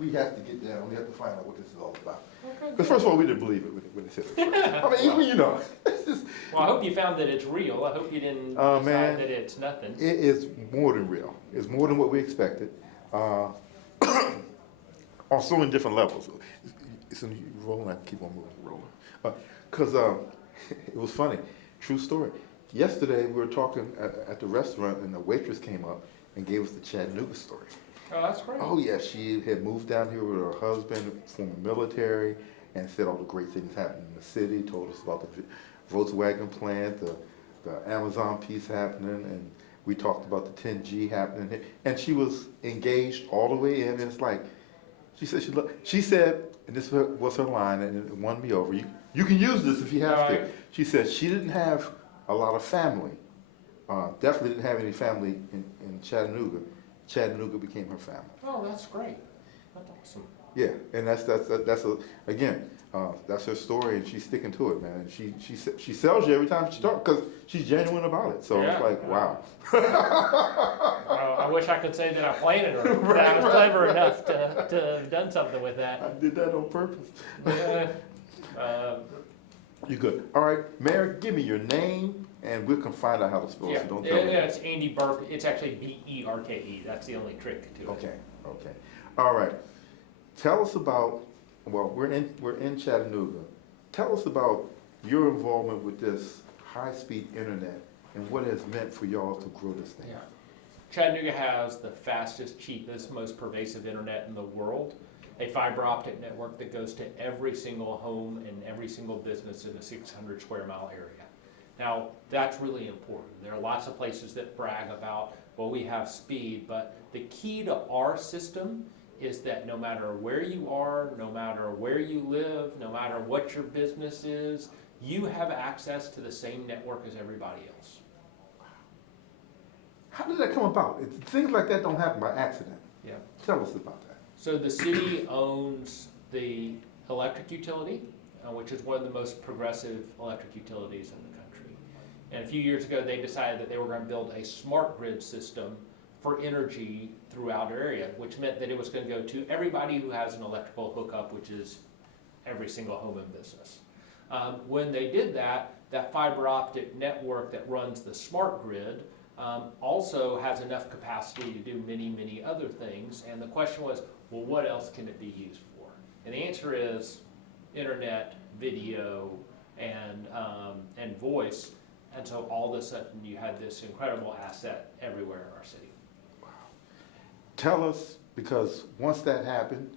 we have to get down, we have to find out what this is all about. Okay, Because first of all, we didn't believe it when they said it first. I mean, you know, it's just, well, I hope you found that it's real. I hope you didn't Oh, decide man. that it's nothing. it is more than real. It's more than what we expected. On so many different levels. It's in rolling, I keep on moving, rolling. Because it was funny, true story. Yesterday, we were talking at the restaurant, and the waitress came up and gave us the Chattanooga story. Oh, that's great. Oh yeah, she had moved down here with her husband, former military, and said all the great things happening in the city. Told us about the Volkswagen plant, the Amazon piece happening, and we talked about the 10G happening here. And she was engaged all the way in. And it's like she said, and this was her line, and it won me over. You can use this if you have to. Right. She said she didn't have a lot of family. Definitely didn't have any family in Chattanooga. Chattanooga became her family. Oh, that's great. That's awesome. Yeah, and that's her story, and she's sticking to it, man. And she sells you every time she talks because she's genuine about it. So Yeah. it's like, wow. Well, I wish I could say that I planted her, that I was clever enough to have done something with I that. did that on purpose. Uh, You good? All right, Mayor, give me your name, and we can find out how to spell it. yeah, So don't tell me. it's Andy Burke. It's actually Berke. That's the only trick to it. Okay, okay. All right. Tell us about. Well, we're in Chattanooga. Tell us about your involvement with this high-speed internet and what it has meant for y'all to grow this thing. Yeah. Chattanooga has the fastest, cheapest, most pervasive internet in the world. A fiber optic network that goes to every single home and every single business in a 600 square mile area. Now, that's really important. There are lots of places that brag about, well, we have speed, but the key to our system is that no matter where you are, no matter where you live, no matter what your business is, you have access to the same network as everybody else. How did that come about? Things like that don't happen by accident. Yeah. Tell us about that. So the city owns the electric utility, which is one of the most progressive electric utilities in the country. And a few years ago, they decided that they were going to build a smart grid system for energy throughout our area, which meant that it was going to go to everybody who has an electrical hookup, which is every single home and business. When they did that, that fiber optic network that runs the smart grid also has enough capacity to do many, many other things. And the question was, well, what else can it be used for? And the answer is internet, video, and voice. And so all of a sudden you had this incredible asset everywhere in our city. Tell us, because once that happened,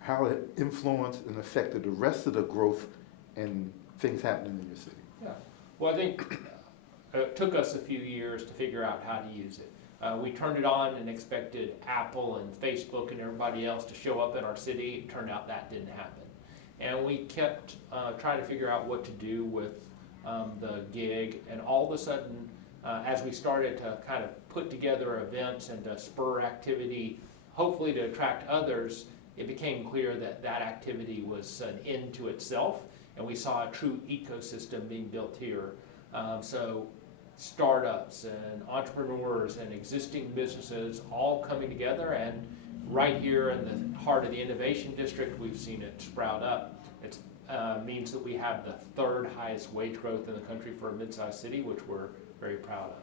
how it influenced and affected the rest of the growth and things happening in your city. Yeah. Well, I think it took us a few years to figure out how to use it. We turned it on and expected Apple and Facebook and everybody else to show up in our city. It turned out that didn't happen. And we kept trying to figure out what to do with the gig. And all of a sudden, as we started to kind of put together events and to spur activity, hopefully to attract others, it became clear that that activity was an end to itself. And we saw a true ecosystem being built here. So startups and entrepreneurs and existing businesses all coming together, and right here in the heart of the innovation district, we've seen it sprout up. It means that we have the third highest wage growth in the country for a mid-sized city, which we're very proud of.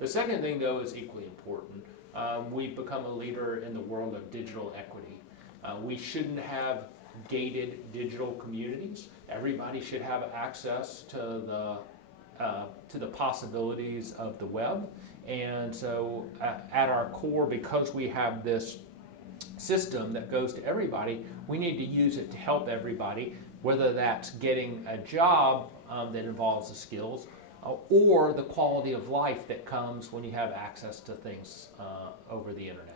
The second thing, though, is equally important. We've become a leader in the world of digital equity. We shouldn't have gated digital communities. Everybody should have access to the possibilities of the web. And so at our core, because we have this system that goes to everybody, we need to use it to help everybody, whether that's getting a job that involves the skills or the quality of life that comes when you have access to things over the internet.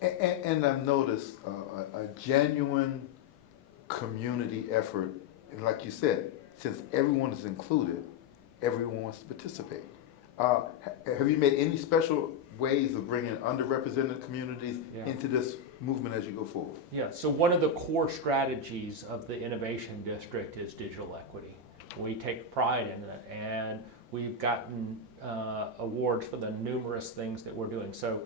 And I've noticed a genuine community effort, and like you said, since everyone is included, everyone wants to participate. Have you made any special ways of bringing underrepresented communities into this movement as you go forward? Yeah, so one of the core strategies of the Innovation District is digital equity. We take pride in it, and we've gotten awards for the numerous things that we're doing. So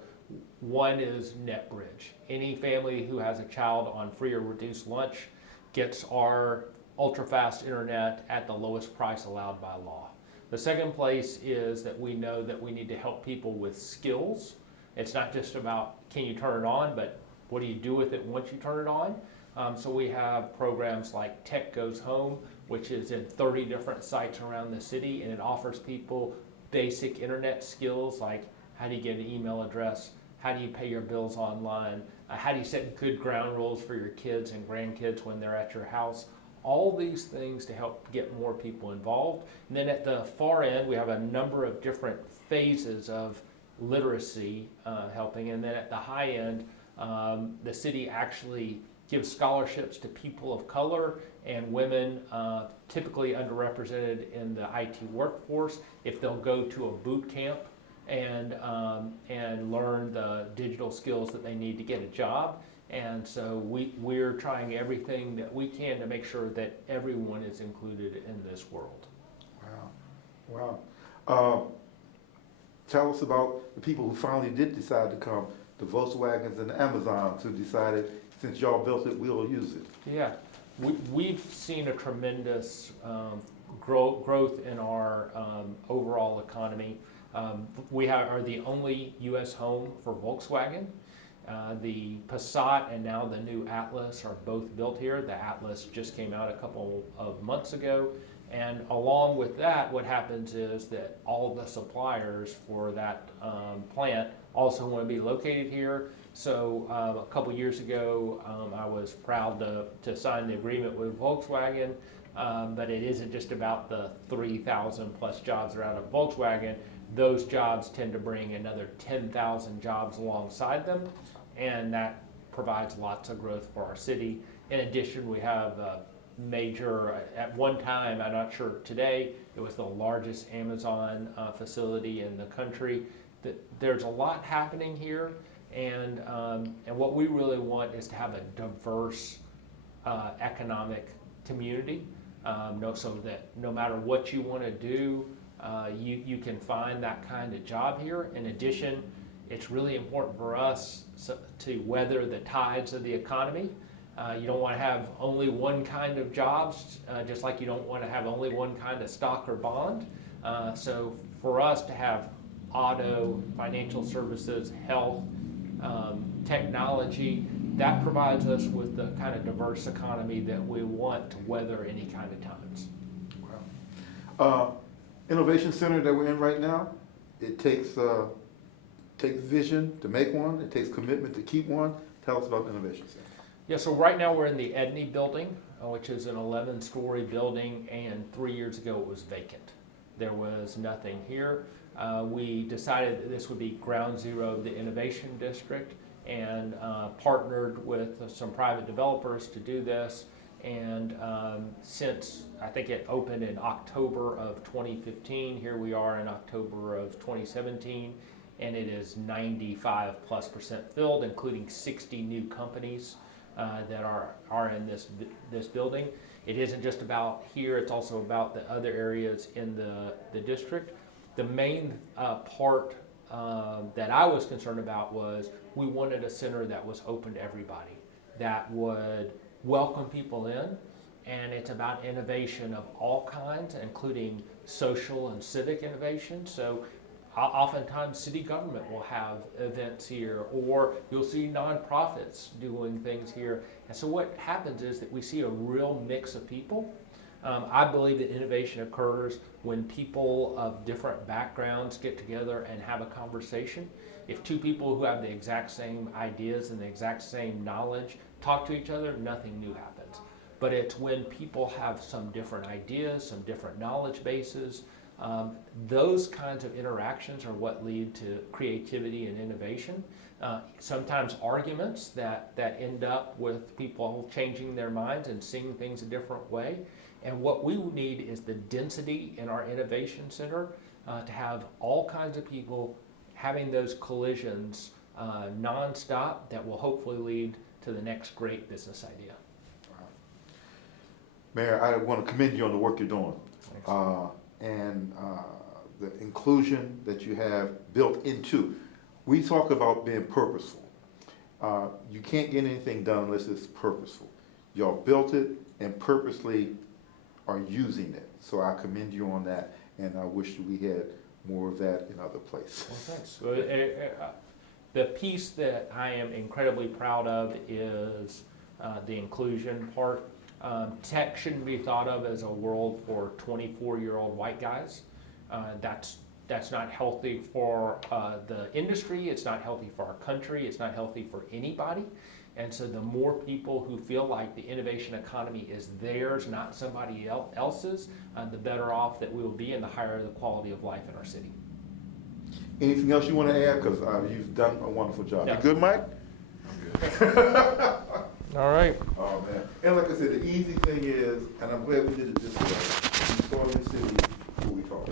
One is NetBridge. Any family who has a child on free or reduced lunch gets our ultra-fast internet at the lowest price allowed by law. The second place is that we know that we need to help people with skills. It's not just about can you turn it on, but what do you do with it once you turn it on? So we have programs like Tech Goes Home, which is in 30 different sites around the city, and it offers people basic internet skills like how do you get an email address, how do you pay your bills online, how do you set good ground rules for your kids and grandkids when they're at your house. All these things to help get more people involved. And then at the far end, we have a number of different phases of literacy helping. And then at the high end, the city actually gives scholarships to people of color and women, typically underrepresented in the IT workforce, if they'll go to a boot camp and learn the digital skills that they need to get a job. And so we're trying everything that we can to make sure that everyone is included in this world. Wow. Wow. Tell us about the people who finally did decide to come, the Volkswagens and the Amazons who decided, since y'all built it, we'll use it. Yeah, we've seen a tremendous growth in our overall economy. We are the only U.S. home for Volkswagen. The Passat and now the new Atlas are both built here. The Atlas just came out a couple of months ago. And along with that, what happens is that all the suppliers for that plant also want to be located here. So a couple years ago, I was proud to sign the agreement with Volkswagen, but it isn't just about the 3,000 plus jobs that are out of Volkswagen. Those jobs tend to bring another 10,000 jobs alongside them, and that provides lots of growth for our city. In addition, we have a major, at one time, I'm not sure today, it was the largest Amazon facility in the country. There's a lot happening here, and what we really want is to have a diverse economic community, so that no matter what you want to do, you can find that kind of job here. In addition, it's really important for us to weather the tides of the economy. You don't want to have only one kind of jobs, just like you don't want to have only one kind of stock or bond. So for us to have auto, financial services, health, technology, that provides us with the kind of diverse economy that we want to weather any kind of times. Wow. Innovation Center that we're in right now, it takes vision to make one, it takes commitment to keep one. Tell us about the Innovation Center. Yeah, so right now we're in the Edney building, which is an 11-story building, and 3 years ago it was vacant. There was nothing here. We decided that this would be ground zero of the Innovation District, and partnered with some private developers to do this. And since I think it opened in October of 2015, here we are in October of 2017, and it is 95+% filled, including 60 new companies that are in this building. It isn't just about here, it's also about the other areas in the district. The main part that I was concerned about was we wanted a center that was open to everybody, that would welcome people in, and it's about innovation of all kinds, including social and civic innovation. So oftentimes city government will have events here, or you'll see nonprofits doing things here. And so what happens is that we see a real mix of people. I believe that innovation occurs when people of different backgrounds get together and have a conversation. If two people who have the exact same ideas and the exact same knowledge talk to each other, nothing new happens. But it's when people have some different ideas, some different knowledge bases, those kinds of interactions are what lead to creativity and innovation. Sometimes arguments that end up with people changing their minds and seeing things a different way. And what we need is the density in our innovation center to have all kinds of people having those collisions nonstop that will hopefully lead to the next great business idea. Wow. Mayor, I want to commend you on the work you're doing. And the inclusion that you have built into we talk about being purposeful. You can't get anything done unless it's purposeful. Y'all built it and purposely are using it. So I commend you on that, and I wish we had more of that in other places. Well, thanks. The piece that I am incredibly proud of is the inclusion part. Tech shouldn't be thought of as a world for 24-year-old white guys. That's not healthy for the industry, it's not healthy for our country, it's not healthy for anybody. And so the more people who feel like the innovation economy is theirs, not somebody else's, the better off that we will be and the higher the quality of life in our city. Anything else you want to add? Because you've done a wonderful job. Yeah. You good, Mike? All right. Oh, man. And like I said, the easy thing is, and I'm glad we did it this way, we started in the city, who we talk.